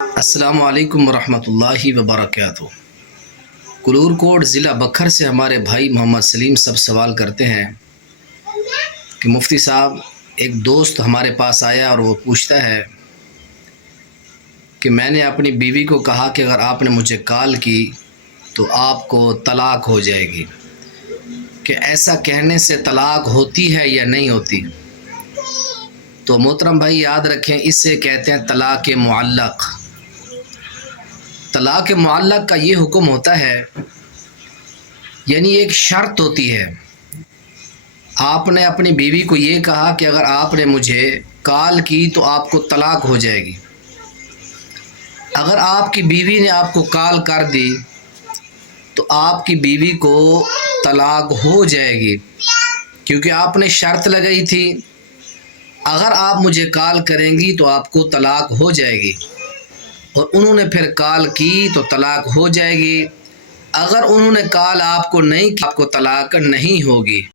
السلام علیکم ورحمۃ اللہ وبرکاتہ۔ کلور کوٹ ضلع بکھر سے ہمارے بھائی محمد سلیم صاحب سوال کرتے ہیں کہ مفتی صاحب، ایک دوست ہمارے پاس آیا اور وہ پوچھتا ہے کہ میں نے اپنی بیوی کو کہا کہ اگر آپ نے مجھے کال کی تو آپ کو طلاق ہو جائے گی، کہ ایسا کہنے سے طلاق ہوتی ہے یا نہیں ہوتی؟ تو محترم بھائی یاد رکھیں، اس سے کہتے ہیں طلاق معلق۔ طلاق معلق کا یہ حکم ہوتا ہے، یعنی ایک شرط ہوتی ہے۔ آپ نے اپنی بیوی کو یہ کہا کہ اگر آپ نے مجھے کال کی تو آپ کو طلاق ہو جائے گی۔ اگر آپ کی بیوی نے آپ کو کال کر دی تو آپ کی بیوی کو طلاق ہو جائے گی، کیونکہ آپ نے شرط لگائی تھی اگر آپ مجھے کال کریں گی تو آپ کو طلاق ہو جائے گی، اور انہوں نے پھر کال کی تو طلاق ہو جائے گی۔ اگر انہوں نے کال آپ کو نہیں کی، آپ کو طلاق نہیں ہوگی۔